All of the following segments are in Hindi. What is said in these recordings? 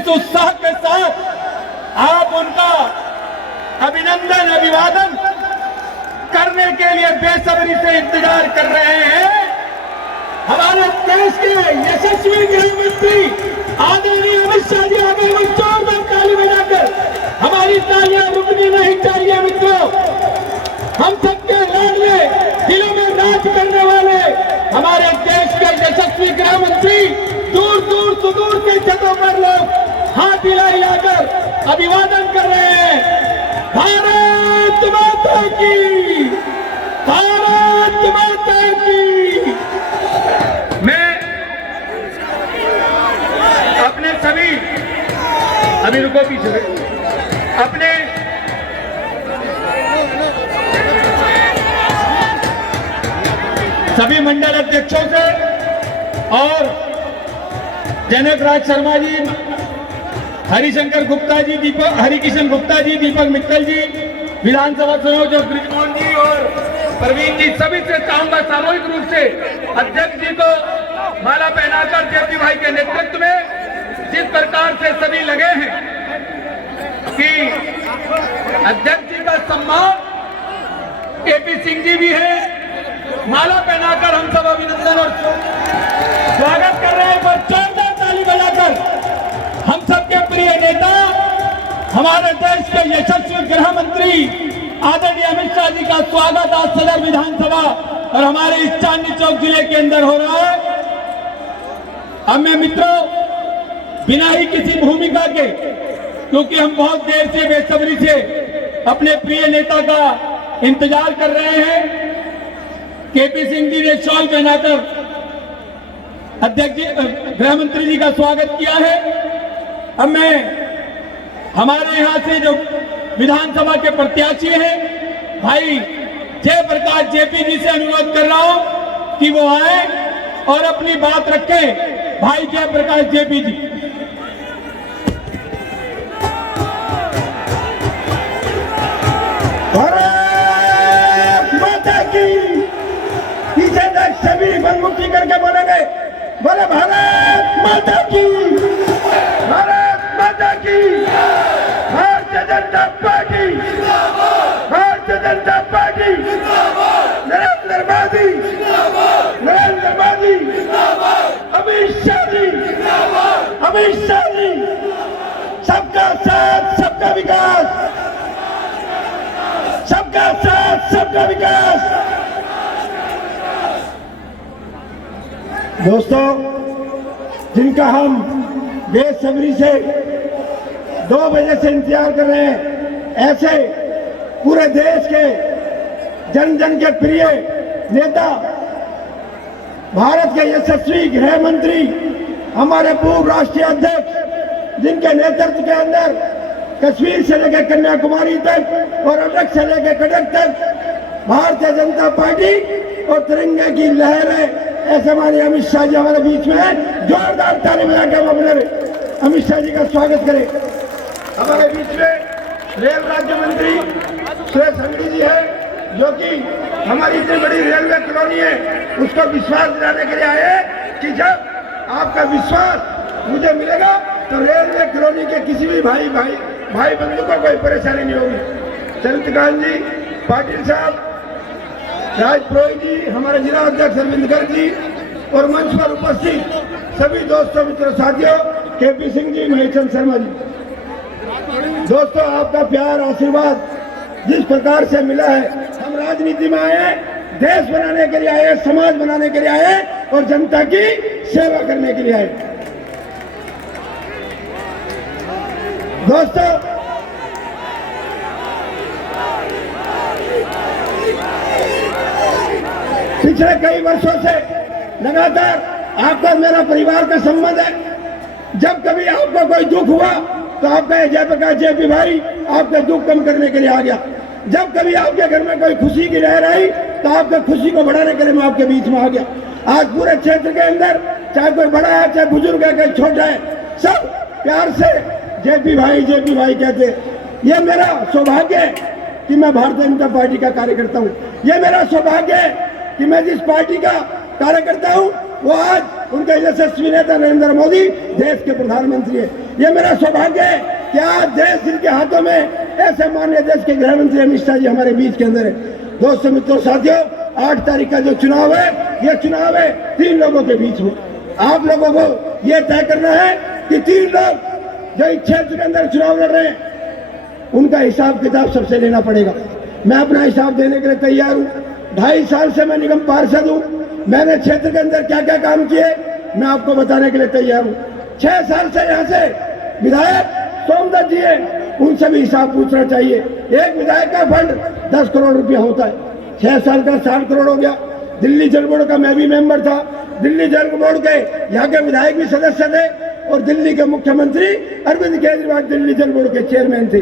जिस उत्साह के साथ आप उनका अभिनंदन अभिवादन करने के लिए बेसब्री से इंतजार कर रहे हैं, हमारे देश के यशस्वी गृह मंत्री आदरणीय अमित शाह जी आगे जोरदार ताली बजाकर, हमारी तालियां रुकनी नहीं चाहिए मित्रों। हम सबके लाडले, दिलों में राज करने वाले हमारे देश के यशस्वी गृह मंत्री दूर दूर सुदूर के जगहों पर लोग हाथ हिलाकर अभिवादन कर रहे हैं। भारत माता की, भारत माता की। मैं अपने सभी, अभी रुको पीछे, अपने सभी मंडल अध्यक्षों से और जनक राज शर्मा जी, हरिशंकर गुप्ता जी, हरिकिशन गुप्ता जी, दीपक मित्तल जी, विधानसभा संयोजक ब्रिजमोहन जी और प्रवीण जी, सभी से चाहूंगा सामूहिक रूप से अध्यक्ष जी को माला पहनाकर जेपी भाई के नेतृत्व में जिस प्रकार से सभी लगे हैं कि अध्यक्ष जी का सम्मान केपी सिंह जी भी है, माला पहनाकर हम सब अभिनंदन और स्वागत कर रहे हैं। पर जोरदार ताली बजाकर हम सबके प्रिय नेता, हमारे देश के यशस्वी गृह मंत्री आदरणीय अमित शाह जी का स्वागत आज सदर विधानसभा और हमारे इस चांदनी चौक जिले के अंदर हो रहा है। अब मैं मित्रों बिना ही किसी भूमिका के, क्योंकि हम बहुत देर से बेसब्री से अपने प्रिय नेता का इंतजार कर रहे हैं, केपी सिंह जी ने शॉल पहनाकर अध्यक्ष जी, गृह मंत्री जी का स्वागत किया है। अब मैं हमारे यहाँ से जो विधानसभा के प्रत्याशी हैं भाई जयप्रकाश जेपी जी से अनुरोध कर रहा हूं कि वो आए और अपनी बात रखें। भाई जयप्रकाश जेपी जी। भारत माता की, पीछे तक सभी बनमुखी करके बोलेंगे, बोले भारत माता की, भारत माता की, भारतीय जनता पार्टी, भारतीय जनता पार्टी, नरेंद्र मोदी, नरेंद्र मोदी, अमित शाह जी, अमित शाह जी, सबका साथ सबका विकास, सबका साथ सबका विकास। दोस्तों, जिनका हम बेसब्री से 2 बजे से इंतजार कर रहे हैं, ऐसे पूरे देश के जन जन के प्रिय नेता, भारत के यशस्वी गृह मंत्री, हमारे पूर्व राष्ट्रीय अध्यक्ष, जिनके नेतृत्व के अंदर कश्मीर से लेकर कन्याकुमारी तक और अटक से लेकर कटक तक भारतीय जनता पार्टी और तिरंगे की लहर है, ऐसे हमारे अमित शाह जी हमारे बीच में है। जोरदार ताली बजाकर हम अपने अमित शाह जी का स्वागत करें। हमारे बीच में रेल राज्य मंत्री सुरेश अंगड़ी जी है, जो कि हमारी इतनी बड़ी रेलवे कॉलोनी है उसको विश्वास दिलाने के लिए आए हैं कि जब आपका विश्वास मुझे मिलेगा तो रेलवे कॉलोनी के किसी भी भाई बंधु को कोई परेशानी नहीं होगी। चरित्रकांत जी, पाटिल साहब, राज पुरोहित जी, हमारे जिला अध्यक्ष अरविंद गर्ग जी और मंच पर उपस्थित सभी दोस्तों मित्रों साथियों, केपी सिंह जी, महेशचंद शर्मा जी। दोस्तों, आपका प्यार आशीर्वाद जिस प्रकार से मिला है, हम राजनीति में आए हैं, देश बनाने के लिए आए, समाज बनाने के लिए आए और जनता की सेवा करने के लिए आए। दोस्तों, पिछले कई वर्षों से लगातार आपका मेरा परिवार का संबंध है। जब कभी आपको कोई दुख हुआ तो आप कहे जयप्रकाश जेपी भाई आपका दुख कम करने के लिए आ गया। जब कभी आपके घर में कोई खुशी की लहर आई तो आपके खुशी को बढ़ाने के लिए मैं आपके बीच में आ गया। आज पूरे क्षेत्र के अंदर चाहे कोई बड़ा है, चाहे बुजुर्ग है, कोई छोटा है, सब प्यार से जेपी भाई कहते हैं। ये मेरा सौभाग्य है कि मैं भारतीय जनता पार्टी का कार्यकर्ता हूँ। ये मेरा सौभाग्य है कि मैं जिस पार्टी का कार्यकर्ता हूँ वो आज उनका यशस्वी नेता नरेंद्र मोदी देश के प्रधानमंत्री है। ये मेरा सौभाग्य है कि आज देश जिनके हाथों में ऐसे माननीय देश के गृह मंत्री अमित शाह जी हमारे बीच के अंदर है। दोस्तों मित्रों साथियों, 8 तारीख का जो चुनाव है, ये चुनाव है 3 लोगों के बीच में। आप लोगों को ये तय करना है कि 3 लोग जो इस क्षेत्र के अंदर चुनाव लड़ रहे हैं उनका हिसाब किताब सबसे लेना पड़ेगा। मैं अपना हिसाब देने के लिए तैयार हूँ। 2.5 साल से मैं निगम पार्षद हूँ। मैंने क्षेत्र के अंदर क्या क्या काम किए मैं आपको बताने के लिए तैयार हूँ। 6 साल से यहाँ से विधायक सोमदत्त जी है, उनसे भी हिसाब पूछना चाहिए। एक विधायक का फंड 10 करोड़ रुपया होता है, 6 साल का 60 करोड़ हो गया। दिल्ली जल बोर्ड का मैं भी मेंबर था। दिल्ली जल बोर्ड के यहाँ के विधायक भी सदस्य थे और दिल्ली के मुख्यमंत्री अरविंद केजरीवाल दिल्ली जल बोर्ड के चेयरमैन थे।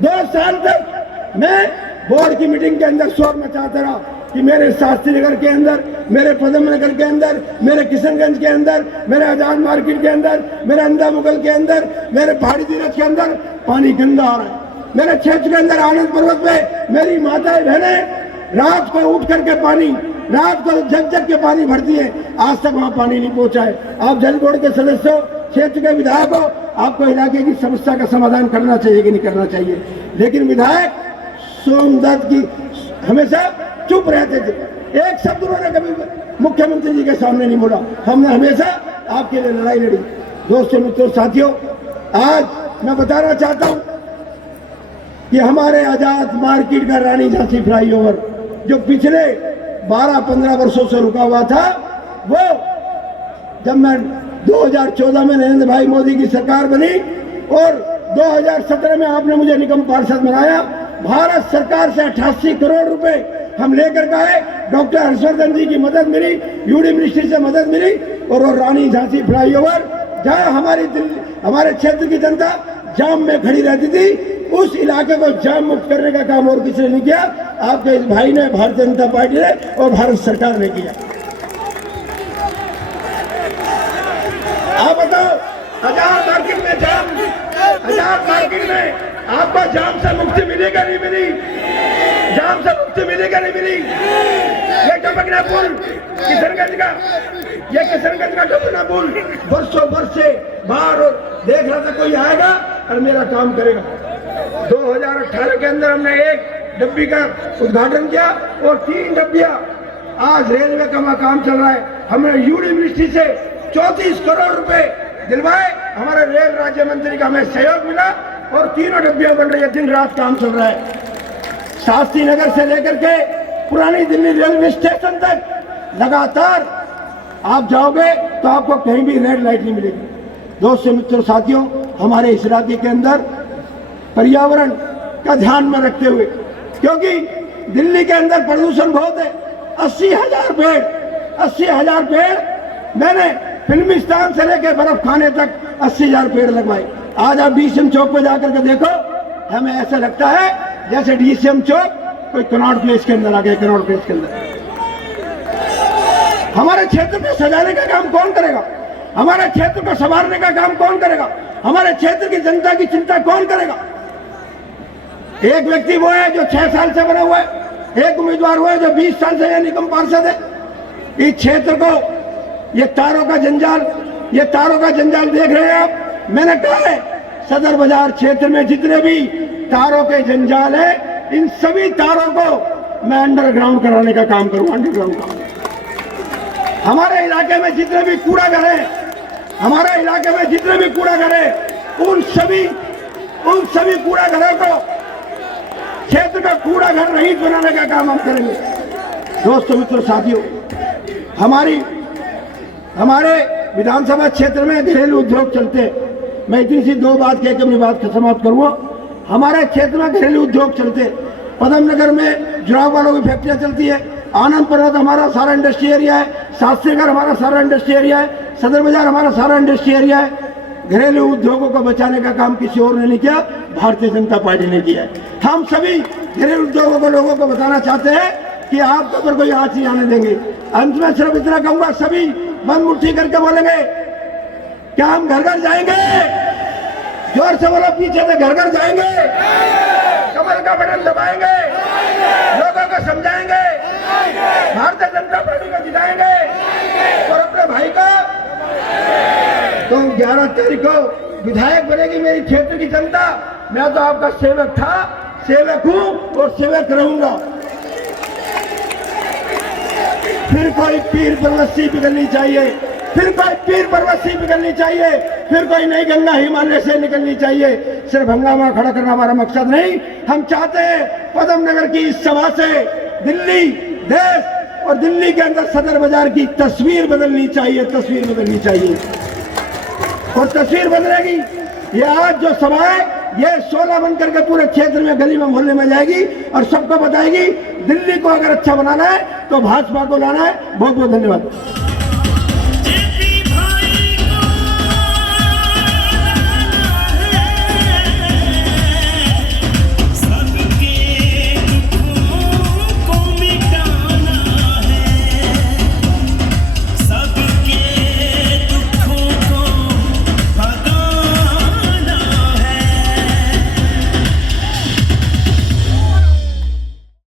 2 साल तक मैं बोर्ड की मीटिंग के अंदर शोर मचाता रहा कि मेरे शास्त्री नगर के अंदर, मेरे पदम नगर के अंदर, मेरे किशनगंज के अंदर, मेरे आजाद मार्केट के अंदर, मेरे अंधा मुगल के अंदर, मेरे पहाड़ी तीरथ के अंदर पानी गंदा आ रहा है। मेरे क्षेत्र के अंदर आनंद पर्वत पे मेरी माताएं बहनें रात को उठ करके पानी, रात को जग जग के पानी भरती है, आज तक वहां पानी नहीं पहुंचा है। आप जल बोर्ड के सदस्यों, क्षेत्र के विधायक हो, आपको इलाके की समस्या का समाधान करना चाहिए कि नहीं करना चाहिए। लेकिन विधायक सोमदत्त की हमेशा चुप रहते थे, एक शब्द उन्होंने कभी मुख्यमंत्री जी के सामने नहीं बोला। हमने हमेशा आपके लिए लड़ाई लड़ी। दोस्तों मित्रों साथियों, आज मैं बताना चाहता हूं कि हमारे आजाद मार्केट का रानी झांसी फ्लाईओवर जो पिछले 12-15 वर्षों से रुका हुआ था, वो जब मैं 2014 में नरेंद्र भाई मोदी की सरकार बनी और 2017 में आपने मुझे निगम पार्षद बनाया, भारत सरकार से 88 करोड़ रुपए हम लेकर गए। डॉक्टर हर्षवर्धन जी की मदद मिली, यूडी मिनिस्ट्री से मदद मिली और वो रानी झांसी फ्लाईओवर जहां हमारे क्षेत्र की जनता जाम में खड़ी रहती थी, उस इलाके को जाम मुक्त करने का काम और किसी ने नहीं किया, आपके इस भाई ने, भारतीय जनता पार्टी ने और भारत सरकार ने किया। आप बताओ, आजाद मार्केट में जाम, आजाद मार्केट में आपको जाम से मुक्ति मिलेगा नहीं मिली? जाम से मुक्ति मिलेगा नहीं मिली? ये टपकना पुल किशनगंज का, ये किशनगंज का टपकना पुल वर्षों वर्ष से बाहर देख रहा था कोई आएगा और मेरा काम करेगा। 2018 के अंदर हमने एक डब्बी का उद्घाटन किया और 3 डब्बियां आज रेलवे का काम चल रहा है। हमने यूडी मिनिस्ट्री से 34 करोड़ रुपए दिलवाए, हमारे रेल राज्य मंत्री का हमें सहयोग मिला और 3 डब्बियां बन रही है, दिन रात काम चल रहा है। शास्त्री नगर से लेकर के पुरानी दिल्ली रेलवे स्टेशन तक लगातार आप जाओगे तो आपको कहीं भी रेड लाइट नहीं मिलेगी। दोस्तों मित्रों साथियों, हमारे इस इलाके के अंदर पर्यावरण का ध्यान में रखते हुए, क्योंकि दिल्ली के अंदर प्रदूषण बहुत है, 80,000 पेड़, 80,000 पेड़ मैंने फिल्मिस्तान से लेकर बर्फ खाने तक 80,000 पेड़ लगवाए। आज आप डीसीएम चौक पे जाकर के देखो, हमें ऐसा लगता है जैसे डीसीएम चौक कोई कनॉट प्लेस के अंदर आ गया। कनॉट प्लेस के अंदर हमारे क्षेत्र को सजाने का काम कौन करेगा? हमारे क्षेत्र को संवारने का काम कौन करेगा? हमारे क्षेत्र की जनता की चिंता कौन करेगा? एक व्यक्ति वो है जो 6 साल से बना हुआ है, एक उम्मीदवार वो है जो 20 साल से यह निगम पार्षद है। इस क्षेत्र को ये तारों का जंजाल, ये तारों का जंजाल देख रहे हैं आप। मैंने कहा है सदर बाजार क्षेत्र में जितने भी तारों के जंजाल है, इन सभी तारों को मैं अंडरग्राउंड कराने का काम करूंगा। अंडरग्राउंड का हमारे इलाके में जितने भी कूड़ा घर है, हमारे इलाके में जितने भी कूड़ा घर है, उन सभी कूड़ा घरों को क्षेत्र का कूड़ा घर रहित बनाने का काम हम करेंगे। दोस्तों मित्रों साथियों, हमारे विधानसभा क्षेत्र में घरेलू उद्योग चलते हैं। मैं इतनी सी 2 बात कह के अपनी बात समाप्त करूंगा। हमारे क्षेत्र में घरेलू उद्योग चलते हैं। पदम नगर में जुराव वालों की फैक्ट्रियां चलती है, आनंद पर्वत हमारा सारा इंडस्ट्री एरिया है, शास्त्रीनगर हमारा सारा इंडस्ट्री एरिया है, सदर बाजार हमारा सारा इंडस्ट्री एरिया है। घरेलू उद्योगों को बचाने का काम किसी और ने नहीं किया, भारतीय जनता पार्टी ने किया है। हम सभी घरेलू उद्योगों को लोगों को बताना चाहते हैं कि आपके ऊपर कोई आँच नहीं आने देंगे। अंत में सिर्फ इतना कहूंगा, सभी बंद मुट्ठी करके बोलेंगे क्या हम घर घर जाएंगे? जोर से बोलो, पीछे से घर घर जाएंगे, कमर का बटन दबाएंगे, लोगों को समझाएंगे, भारतीय जनता पार्टी को जिताएंगे और अपने भाई को तो 11 तारीख को विधायक बनेगी मेरी क्षेत्र की जनता। मैं तो आपका सेवक था, सेवक हूं और सेवक रहूंगा। फिर कोई पीर परवस्ती पिघलनी चाहिए, फिर कोई पीर परवस्ती पिघलनी चाहिए, फिर कोई नई गंगा हिमालय से निकलनी चाहिए। सिर्फ हंगामा खड़ा करना हमारा मकसद नहीं। हम चाहते हैं पदम नगर की इस सभा से दिल्ली, देश और दिल्ली के अंदर सदर बाजार की तस्वीर बदलनी चाहिए, तस्वीर बदलनी चाहिए। और तस्वीर बदलेगी ये आज जो सभा है, ये 16 बनकर के पूरे क्षेत्र में, गली में, मोहल्ले में जाएगी और सबको बताएगी दिल्ली को अगर अच्छा बनाना है तो भाजपा को लाना है। बहुत बहुत धन्यवाद।